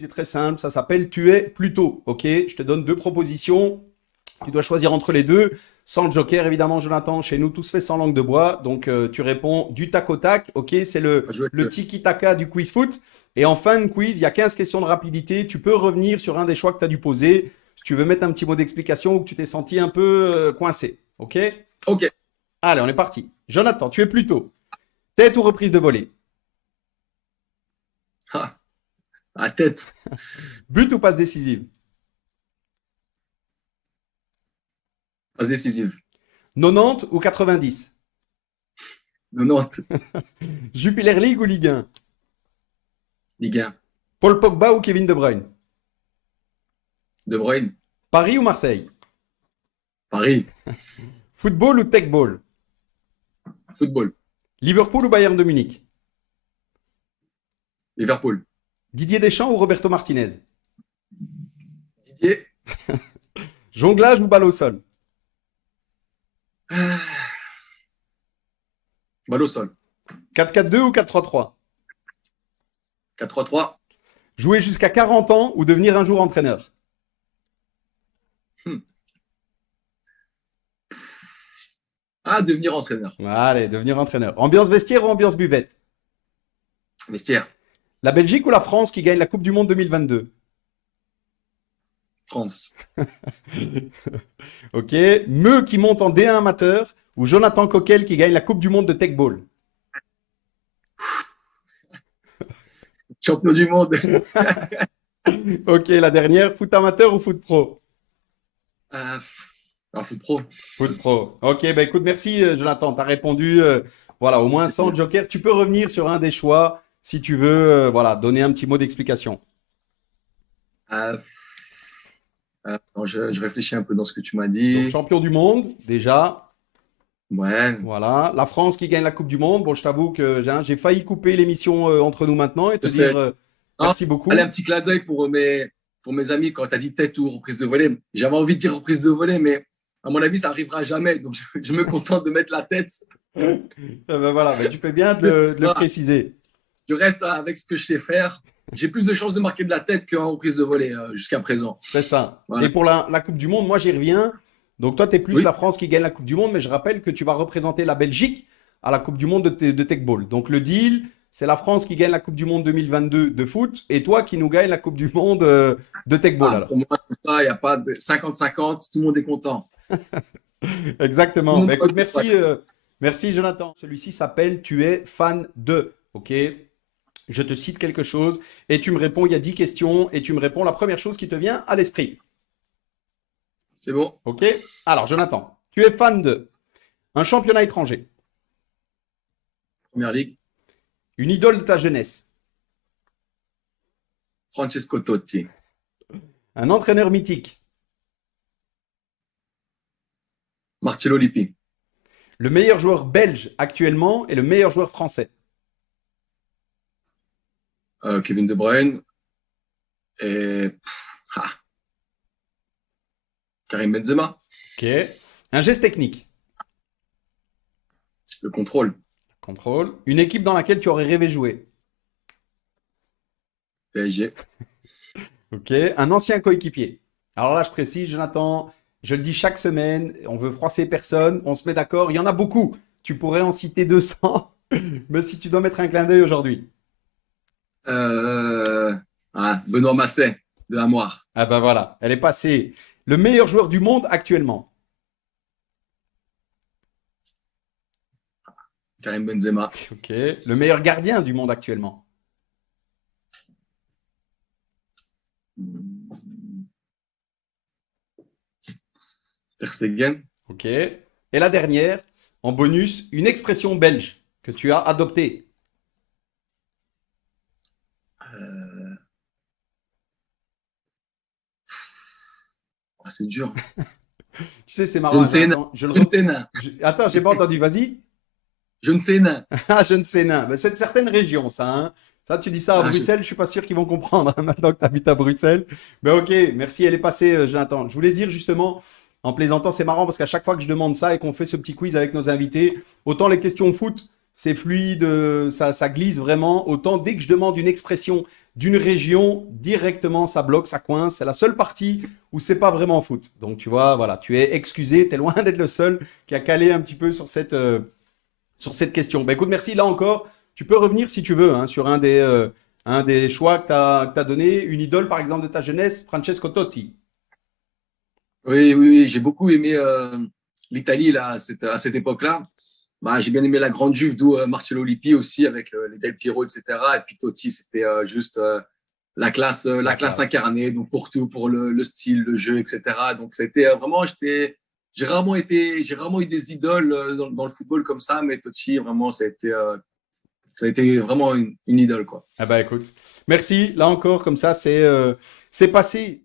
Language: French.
quiz est très simple. Ça s'appelle Tu es plutôt. OK? Je te donne deux propositions. Tu dois choisir entre les deux. Sans le joker, évidemment, Jonathan. Chez nous, tout se fait sans langue de bois. Donc, tu réponds du tac au tac. OK? C'est On va jouer le tiki-taka du quiz foot. Et en fin de quiz, il y a 15 questions de rapidité. Tu peux revenir sur un des choix que tu as dû poser. Si tu veux mettre un petit mot d'explication ou que tu t'es senti un peu coincé. OK? Ok. Allez, on est parti. Jonathan, tu es plutôt tête ou reprise de volée? Ah, à tête. But ou passe décisive? Passe décisive. 90 ou 90? 90. Jupiler League ou Ligue 1? Ligue 1. Paul Pogba ou Kevin De Bruyne? De Bruyne. Paris ou Marseille? Paris. Football ou techball? Football. Liverpool ou Bayern de Munich? Liverpool. Didier Deschamps ou Roberto Martinez? Didier. Jonglage ou balle au sol? Ah, balle au sol. 4-4-2 ou 4-3-3? 4-3-3. Jouer jusqu'à 40 ans ou devenir un jour entraîneur? Hmm. Ah, devenir entraîneur. Allez, devenir entraîneur. Ambiance vestiaire ou ambiance buvette? Vestiaire. La Belgique ou la France qui gagne la Coupe du Monde 2022? France. Ok. Meu qui monte en D1 amateur ou Jonathan Coquel qui gagne la Coupe du Monde de techball? Champion du monde. Ok, la dernière, foot amateur ou foot pro? Ah, foot pro. Foot pro. Ok, bah écoute, merci Jonathan, tu as répondu, voilà, au moins sans Plaisir. joker. Tu peux revenir sur un des choix si tu veux, voilà, donner un petit mot d'explication. Ah, non, je réfléchis un peu dans ce que tu m'as Donc, dit. champion du monde, déjà, Ouais. voilà. La France qui gagne la Coupe du Monde. Bon, je t'avoue que j'ai failli couper l'émission entre nous maintenant et te Je dire sais. Non, merci allez, un beaucoup. petit clin d'œil pour mes amis quand tu as dit tête ou reprise de volée. J'avais envie de dire reprise de volée, mais à mon avis, ça arrivera jamais. Donc, je me contente de mettre la tête. Ben voilà, ben tu fais bien de le Voilà, préciser. je reste avec ce que je sais faire. J'ai plus de chances de marquer de la tête qu'en reprise de volée jusqu'à présent. C'est ça. Voilà. Et pour la Coupe du Monde, moi j'y reviens. Donc toi, tu es plus Oui, la France qui gagne la Coupe du Monde, mais je rappelle que tu vas représenter la Belgique à la Coupe du Monde de Techball. Donc le deal, c'est la France qui gagne la Coupe du Monde 2022 de foot et toi qui nous gagne la Coupe du Monde de Techball ah, alors. pour moi, tout ça, il n'y a pas de 50-50. Tout le monde est content. Tout le Exactement. monde Ben écoute, ouais. merci Jonathan. Celui-ci s'appelle Tu es fan de. Ok. Je te cite quelque chose et tu me réponds, il y a 10 questions et tu me réponds la première chose qui te vient à l'esprit. C'est bon. Ok? Alors, Jonathan, tu es fan de un championnat étranger, Première ligue. une idole de ta jeunesse, Francesco Totti. un entraîneur mythique, Marcello Lippi. le meilleur joueur belge actuellement et le meilleur joueur français. Kevin De Bruyne. Et Karim Benzema. Ok. Un geste technique, Le contrôle. contrôle, une équipe dans laquelle tu aurais rêvé jouer. PSG. Ok. Un ancien coéquipier. Alors là, je précise, Jonathan, je le dis chaque semaine, on veut froisser personne, on se met d'accord, il y en a beaucoup. Tu pourrais en citer 200, mais si tu dois mettre un clin d'œil aujourd'hui. Euh, Benoît Masset de Amoir. Ah ben voilà, elle est passée. Le meilleur joueur du monde actuellement. Karim Benzema. Ok. Le meilleur gardien du monde actuellement. Ter Stegen. Ok. Et la dernière, en bonus, une expression belge que tu as adoptée. C'est dur. Tu sais, c'est Je marrant, ne hein, sais nain. Jonathan. Je ne sais nain. Attends, j'ai pas entendu. Vas-y. Je ne sais nain. Ah, je ne sais nain. Mais c'est de certaines régions, ça. Hein. Ça, tu dis ça à Ah, je... Bruxelles, je suis pas sûr qu'ils vont comprendre hein, maintenant que tu habites à Bruxelles. Mais ok, merci, elle est passée, Jonathan. Je voulais dire justement, en plaisantant, c'est marrant parce qu'à chaque fois que je demande ça et qu'on fait ce petit quiz avec nos invités, autant les questions foot, c'est fluide, ça glisse vraiment. Autant dès que je demande une expression d'une région, directement ça bloque, ça coince. C'est la seule partie où c'est pas vraiment foot. Donc tu vois, voilà, tu es excusé, tu es loin d'être le seul qui a calé un petit peu sur cette question. Ben écoute, merci là encore. Tu peux revenir si tu veux hein, sur un des choix que tu as donné. Une idole, par exemple, de ta jeunesse, Francesco Totti. Oui, oui, oui, j'ai beaucoup aimé l'Italie là, à cette époque-là. Bah, j'ai bien aimé la grande Juve, d'où Marcello Lippi aussi, avec les Del Piero, etc. Et puis Totti, c'était juste la La classe classe. incarnée, donc pour tout, pour le style, le jeu, etc. Donc c'était vraiment, j'ai rarement eu des idoles dans le football comme ça, mais Totti, vraiment, ça a été vraiment une idole, quoi. Ah bah écoute, merci. Là encore, comme ça, c'est passé